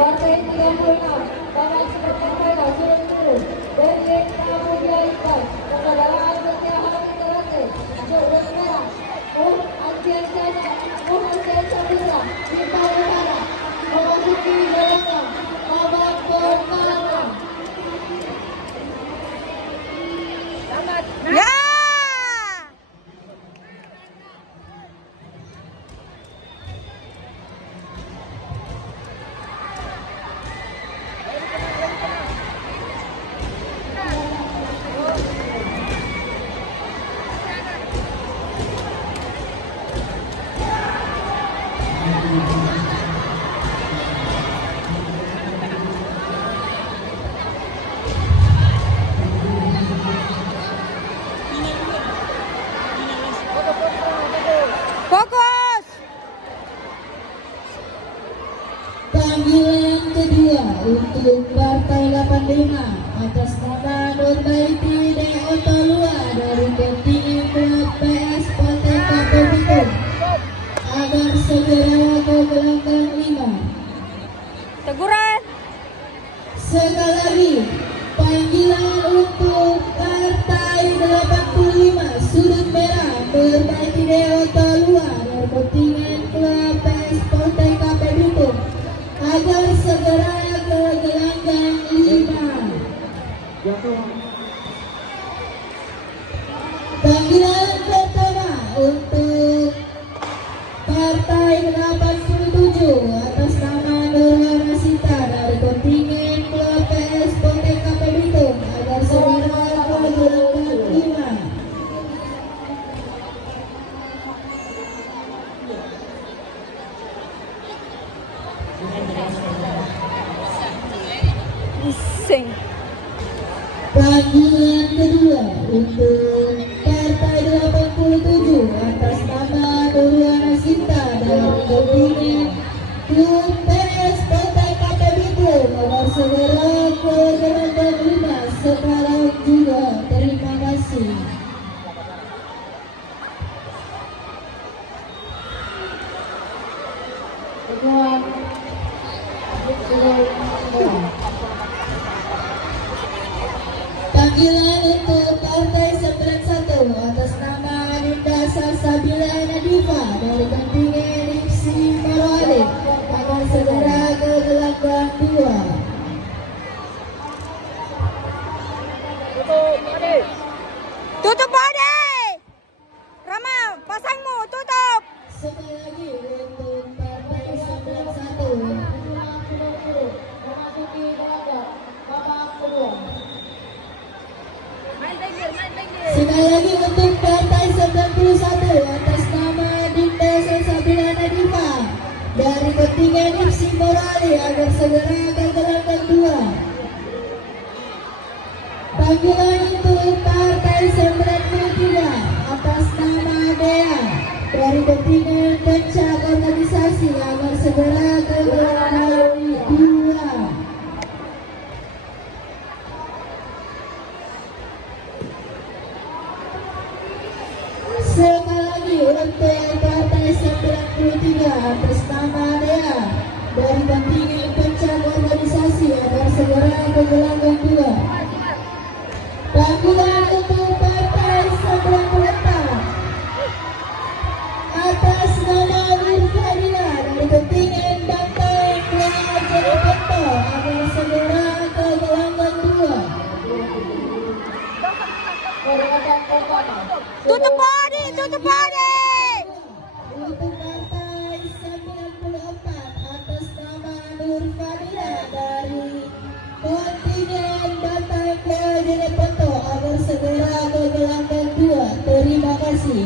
Partai 36, Bapak Sekretariat Surat Guru, Berlin Pramudia Iqbal, Persaudaraan Setia Hati Terate, Jurus Merah, Antiasa Bisa, Bintang Utara, memasuki babak pertama. Ya! Fokus! Panggilan kedua untuk Partai 85 atas nama Nurbaiti De Otolua dari kontingen klub PS Partai Kabupaten agar segera ke gelanggang 5. Teguran! Sekali lagi, panggilan untuk Partai 85 sudut merah Nurbaiti De Otolua dari kontingen klub PS Partai Kabupaten agar segera ke gelanggang 5. Panggilan pertama untuk Partai 87 atas nama Nurhana Sita dari kontingen klub PS Partai Kabupaten agar segera ke gelanggang 5. Bising. Panggilan kedua untuk Partai 87 atas nama Nurhana Sita dari kontingen klub PS Partai Kabupaten agar segera ke gelanggang 5 sekarang juga. Terima kasih. Panggilan untuk Partai 91 atas nama Dinda Salsabila Nadifa dari kontingen IPSI Morowali akan segera ke gelanggang 2. Tutup body! Rama, pasangmu, tutup! Sekali lagi untuk Partai 91 memasuki gelanggang babak kedua. Sekali lagi untuk Partai 91 atas nama Dinda Salsabila Nadifa dari kontingen IPSI Morowali agar segera ke gelanggang 2. Panggilan untuk Partai 93 atas nama Dea dari kontingen pencak organisasi agar segera ke gelanggang 2. Sekali lagi untuk Partai 93 atas nama Dea dari kontingen pencak organisasi agar segera ke gelanggang 2. Panggilan untuk Partai 94 atas nama Wirfadila dari kontingen Bantai Klub Jeneponto agar segera ke gelanggang 2. Tutup body, tutup body! Untuk Partai 94 atas nama Nurfadila dari kontingen Bantai Klub Jeneponto agar segera ke gelanggang 2. Terima kasih.